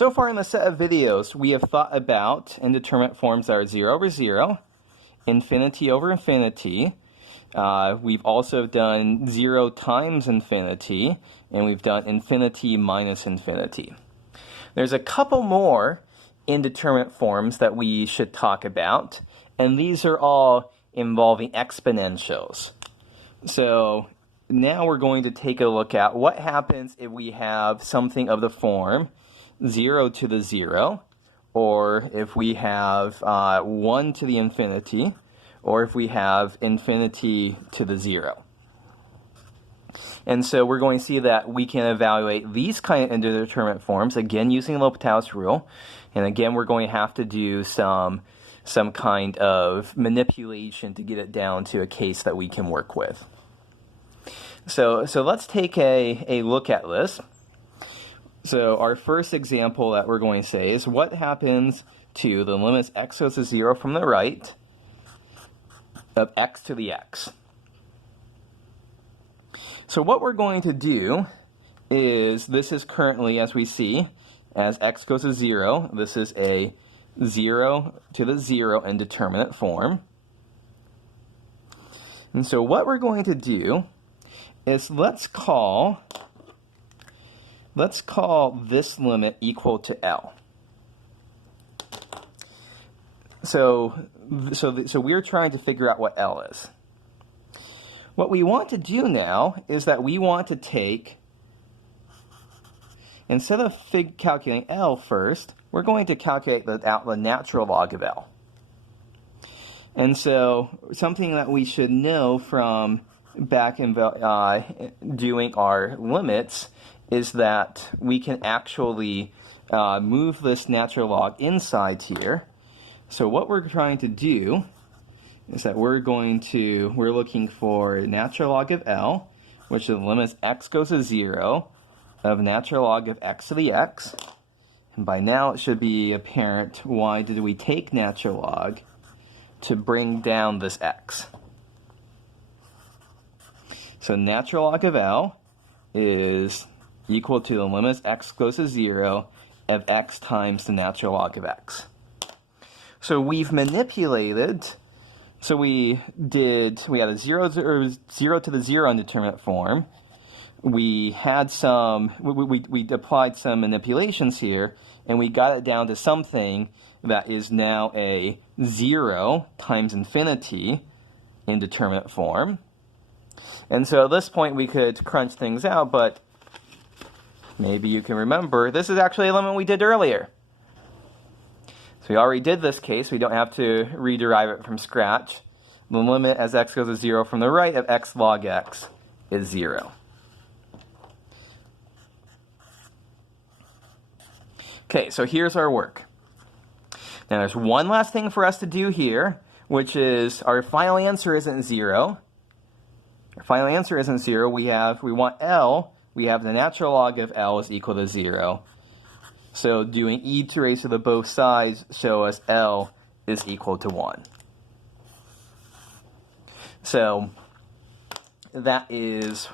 So far in the set of videos, we have thought about indeterminate forms that are 0 over 0, infinity over infinity. We've also done 0 times infinity, and we've done infinity minus infinity. There's a couple more indeterminate forms that we should talk about, and these are all involving exponentials. So now we're going to take a look at what happens if we have something of the form 0 to the 0, or if we have 1 to the infinity, or if we have infinity to the 0. And so we're going to see that we can evaluate these kind of indeterminate forms, again using the L'Hopital's rule. And again, we're going to have to do some kind of manipulation to get it down to a case that we can work with. So let's take a look at this. So our first example that we're going to say is what happens to the limits x goes to 0 from the right of x to the x. So what we're going to do is, this is currently, as we see, as x goes to 0, this is a 0 to the 0 indeterminate form. And so what we're going to do is let's call this limit equal to L. So we're trying to figure out what L is. What we want to do now is that we want to take, instead of calculating L first, we're going to calculate the natural log of L. And so something that we should know from back in doing our limits is that we can actually move this natural log inside here. So what we're trying to do is that we're looking for natural log of L, which is the limits x goes to 0 of natural log of x to the x. And by now it should be apparent why did we take natural log to bring down this x. So natural log of L is equal to the limits x goes to 0 of x times the natural log of x. So we've manipulated, so we had a 0 to the 0 indeterminate form. We had we applied some manipulations here, and we got it down to something that is now a 0 times infinity indeterminate form. And so at this point we could crunch things out, but maybe you can remember, this is actually a limit we did earlier. So we already did this case. We don't have to rederive it from scratch. The limit as x goes to 0 from the right of x log x is 0. Okay, so here's our work. Now there's one last thing for us to do here, which is our final answer isn't 0. Our final answer isn't 0. We want L. We have the natural log of L is equal to 0. So doing e to raise to the both sides show us L is equal to 1. So that is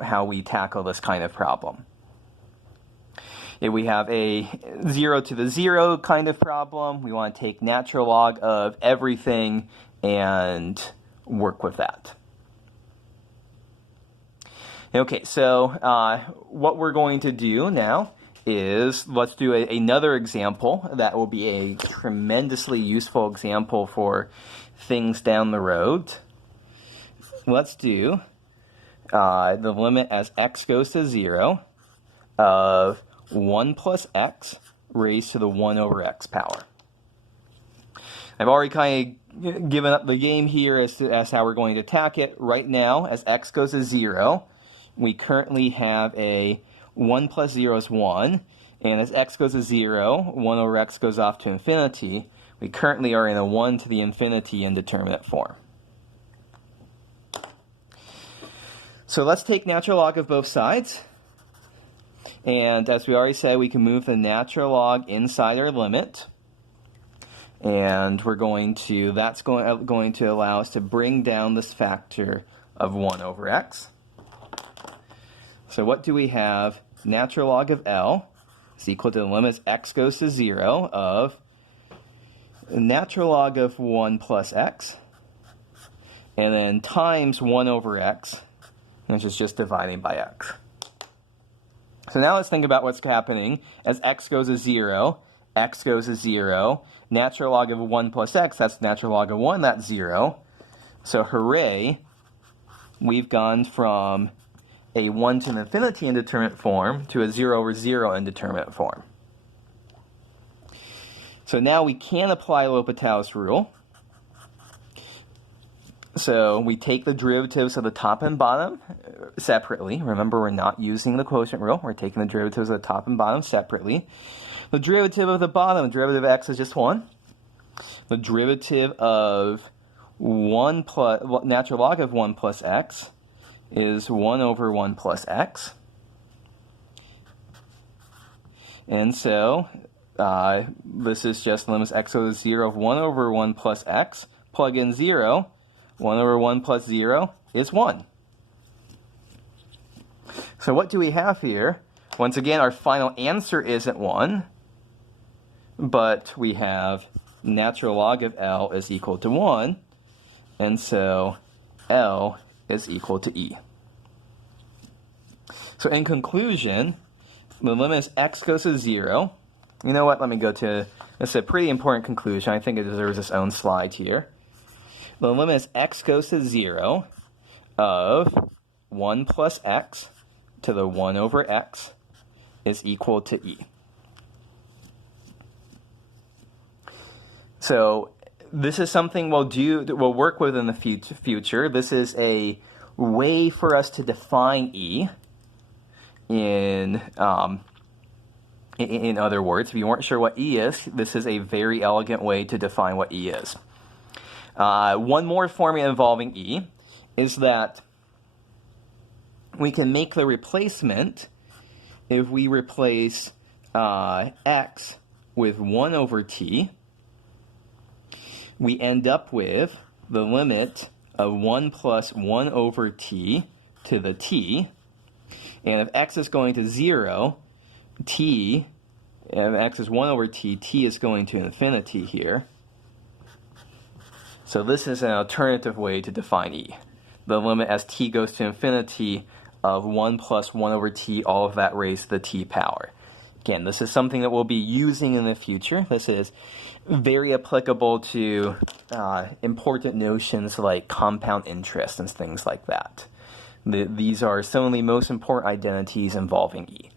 how we tackle this kind of problem. If we have a 0 to the 0 kind of problem, we want to take natural log of everything and work with that. Okay, so what we're going to do now is let's do another example that will be a tremendously useful example for things down the road. Let's do the limit as x goes to 0 of 1 plus x raised to the 1 over x power. I've already kind of given up the game here as how we're going to attack it. Right now, as x goes to 0, we currently have a 1 plus 0 is 1, and as x goes to 0, 1 over x goes off to infinity. We currently are in a 1 to the infinity indeterminate form. So let's take natural log of both sides. And as we already said, we can move the natural log inside our limit. And that's going to allow us to bring down this factor of 1 over x. So what do we have? Natural log of L is equal to the limit as x goes to 0 of natural log of 1 plus x, and then times 1 over x, which is just dividing by x. So now let's think about what's happening as x goes to 0, x goes to 0, natural log of 1 plus x, that's natural log of 1, that's 0. So hooray, we've gone from a 1 to infinity indeterminate form to a 0 over 0 indeterminate form. So now we can apply L'Hopital's rule. So we take the derivatives of the top and bottom separately. Remember, we're not using the quotient rule. We're taking the derivatives of the top and bottom separately. The derivative of the bottom, the derivative of x is just 1. The derivative of 1 plus, natural log of 1 plus x is 1 over 1 plus x. And so this is just the limit x goes to 0 of 1 over 1 plus x. Plug in 0. 1 over 1 plus 0 is 1. So what do we have here? Once again, our final answer isn't 1, but we have natural log of L is equal to 1, and so L is equal to E. So in conclusion, the limit as x goes to 0. You know what? Let me go to, this is a pretty important conclusion. I think it deserves its own slide here. The limit as x goes to 0 of 1 plus x to the 1 over x is equal to E. So this is something we'll work with in the future. This is a way for us to define E. In other words, if you weren't sure what E is, this is a very elegant way to define what E is. One more formula involving E is that we can make the replacement if we replace x with 1 over t. We end up with the limit of 1 plus 1 over t to the t. And if x is going to 0, if x is 1 over t, t is going to infinity here. So this is an alternative way to define E. The limit as t goes to infinity of 1 plus 1 over t, all of that raised to the t power. Again, this is something that we'll be using in the future. This is very applicable to important notions like compound interest and things like that. These are some of the most important identities involving E.